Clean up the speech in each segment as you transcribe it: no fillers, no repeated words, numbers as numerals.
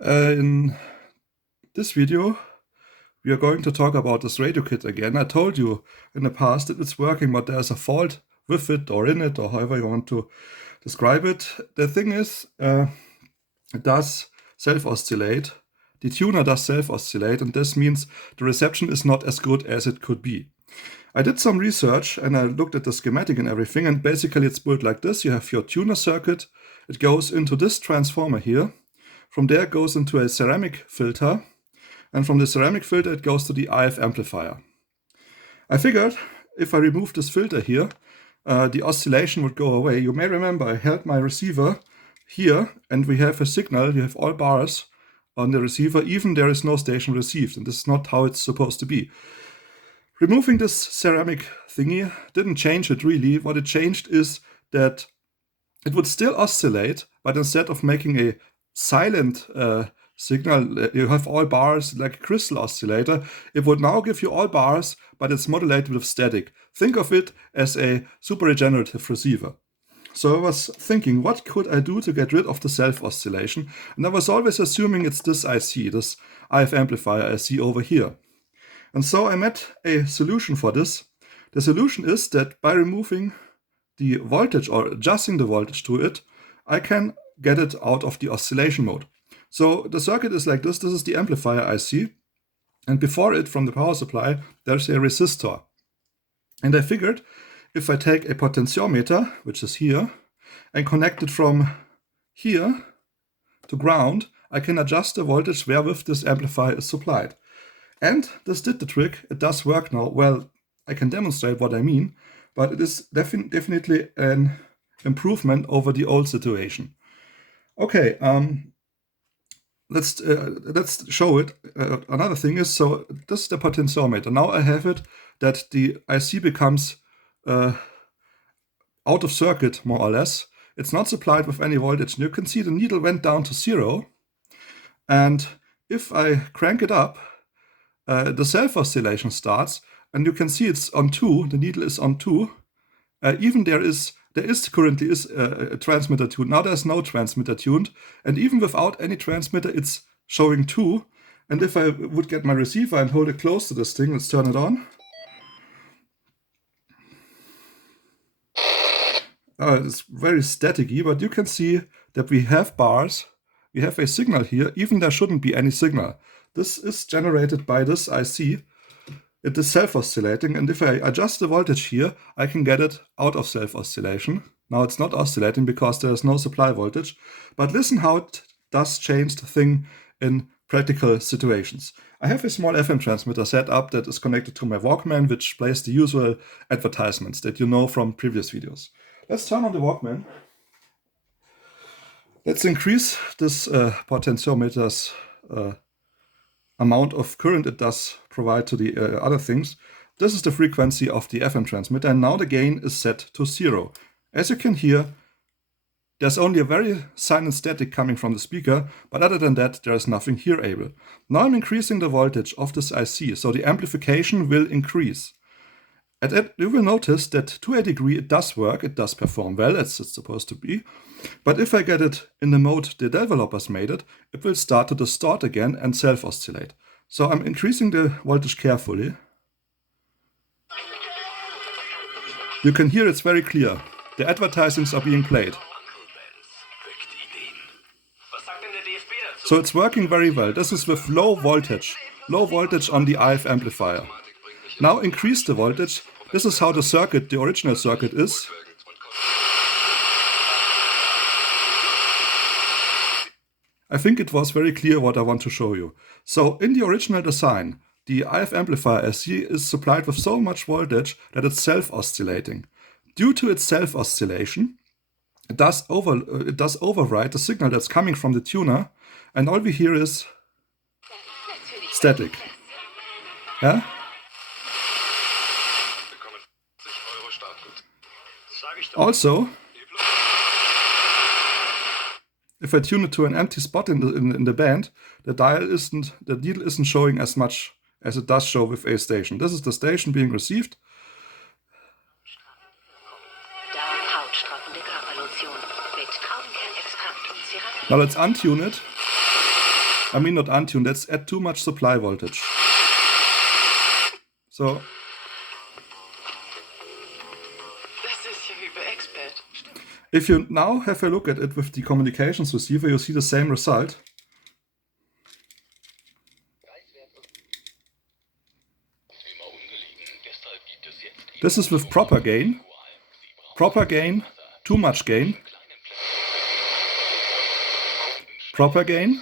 In this video, we are going to talk about this radio kit again. I told you in the past that it's working, but there's a fault with it or in it, or however you want to describe it. The thing is, it does self-oscillate. The tuner does self-oscillate, and this means the reception is not as good as it could be. I did some research and I looked at the schematic and everything, and basically it's built like this. You have your tuner circuit. It goes into this transformer here. From there it goes into a ceramic filter, and from the ceramic filter it goes to the IF amplifier. I figured if I remove this filter here, the oscillation would go away. You may remember I held my receiver here and we have a signal. You have all bars on the receiver, even there is no station received, and this is not how it's supposed to be. Removing this ceramic thingy didn't change it really. What it changed is that it would still oscillate, but instead of making a silent signal, you have all bars like a crystal oscillator, it would now give you all bars, but it's modulated with static. Think of it as a super regenerative receiver. So I was thinking, what could I do to get rid of the self-oscillation? And I was always assuming it's this IC, this IF amplifier IC over here. And so I met a solution for this. The solution is that by removing the voltage or adjusting the voltage to it, I can get it out of the oscillation mode. So the circuit is like this. This is the amplifier IC. And before it, from the power supply, there's a resistor. And I figured if I take a potentiometer, which is here, and connect it from here to ground, I can adjust the voltage wherewith this amplifier is supplied. And this did the trick. It does work now. Well, I can demonstrate what I mean, but it is definitely an improvement over the old situation. Okay, let's show it. Another thing is, so this is the potentiometer. Now I have it that the IC becomes out of circuit, more or less. It's not supplied with any voltage. And you can see the needle went down to 0. And if I crank it up, the self-oscillation starts, and you can see it's on 2. The needle is on 2. Even there currently a transmitter tuned. Now there's no transmitter tuned, and even without any transmitter, it's showing 2. And if I would get my receiver and hold it close to this thing, let's turn it on. It's very staticky, but you can see that we have bars. We have a signal here. Even there shouldn't be any signal. This is generated by this IC. It is self-oscillating, and if I adjust the voltage here, I can get it out of self-oscillation. Now it's not oscillating because there is no supply voltage, but listen how it does change the thing in practical situations. I have a small FM transmitter set up that is connected to my Walkman, which plays the usual advertisements that you know from previous videos. Let's turn on the Walkman. Let's increase this potentiometer's amount of current it does provide to the other things. This is the frequency of the FM transmitter, and now the gain is set to 0. As you can hear, there's only a very silent static coming from the speaker, but other than that, there is nothing hearable. Now I'm increasing the voltage of this IC, so the amplification will increase. And you will notice that to a degree it does work, it does perform well as it's supposed to be. But if I get it in the mode the developers made it, it will start to distort again and self-oscillate. So I'm increasing the voltage carefully. You can hear it's very clear. The advertisements are being played. So it's working very well. This is with low voltage on the IF amplifier. Now increase the voltage. This is how the circuit, the original circuit is. I think it was very clear what I want to show you. So in the original design, the IF amplifier SC is supplied with so much voltage that it's self-oscillating. Due to its self-oscillation, it does override the signal that's coming from the tuner, and all we hear is static. Yeah? Also, if I tune it to an empty spot in the band, the needle isn't showing as much as it does show with a station. This is the station being received. Now let's untune it. I mean not untune, that's at too much supply voltage. So if you now have a look at it with the communications receiver, you see the same result. This is with proper gain, too much gain, proper gain,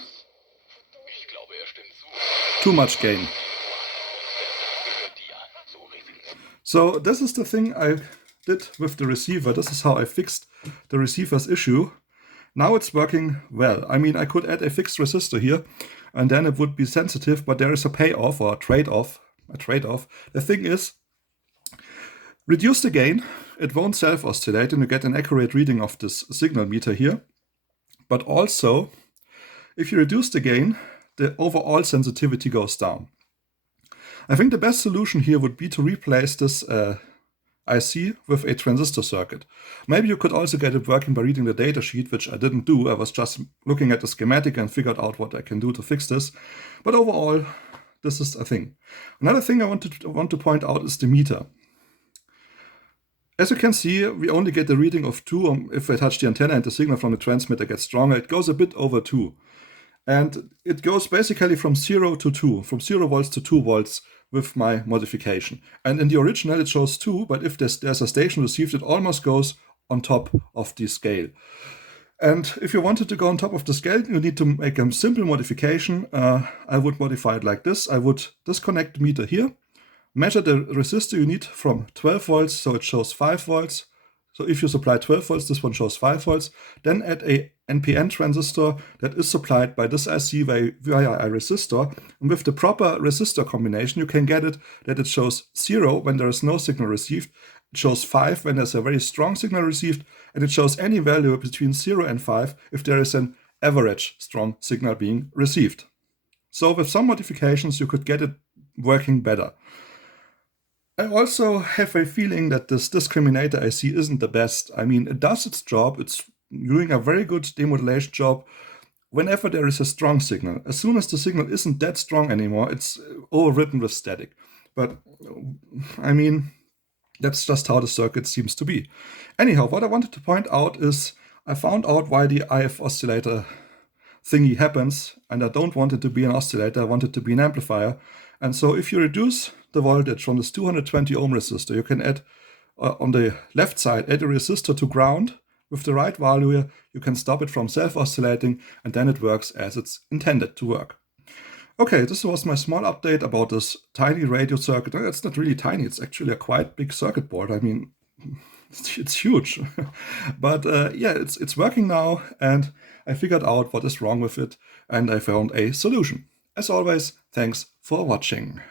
too much gain. So this is the thing I did with the receiver. This is how I fixed the receiver's issue. Now it's working well. I mean, I could add a fixed resistor here and then it would be sensitive, but there is a payoff or a trade-off. The thing is, reduce the gain, it won't self-oscillate and you get an accurate reading of this signal meter here. But also, if you reduce the gain, the overall sensitivity goes down. I think the best solution here would be to replace this IC with a transistor circuit. Maybe you could also get it working by reading the data sheet, which I didn't do. I was just looking at the schematic and figured out what I can do to fix this. But overall, this is a thing. Another thing I want to point out is the meter. As you can see, we only get the reading of 2. If I touch the antenna and the signal from the transmitter gets stronger, it goes a bit over 2. And it goes basically from 0 to 2, from 0 volts to 2 volts with my modification. And in the original it shows 2, but if there's a station received, it almost goes on top of the scale. And if you wanted to go on top of the scale, you need to make a simple modification. I would modify it like this. I would disconnect the meter here, measure the resistor you need from 12 volts, so it shows 5 volts. So if you supply 12 volts, this one shows 5 volts. Then add a NPN transistor that is supplied by this IC via a resistor. And with the proper resistor combination, you can get it that it shows 0 when there is no signal received. It shows 5 when there's a very strong signal received. And it shows any value between 0 and 5 if there is an average strong signal being received. So with some modifications, you could get it working better. I also have a feeling that this discriminator IC isn't the best. I mean, it does its job. It's doing a very good demodulation job whenever there is a strong signal. As soon as the signal isn't that strong anymore, it's overwritten with static. But, I mean, that's just how the circuit seems to be. Anyhow, what I wanted to point out is I found out why the IF oscillator thingy happens, and I don't want it to be an oscillator, I want it to be an amplifier. And so if you reduce the voltage from this 220 ohm resistor, you can add on the left side, add a resistor to ground. With the right value, you can stop it from self-oscillating, and then it works as it's intended to work. Okay, this was my small update about this tiny radio circuit. It's not really tiny, it's actually a quite big circuit board. I mean, it's huge. But yeah, it's working now, and I figured out what is wrong with it, and I found a solution. As always, thanks for watching.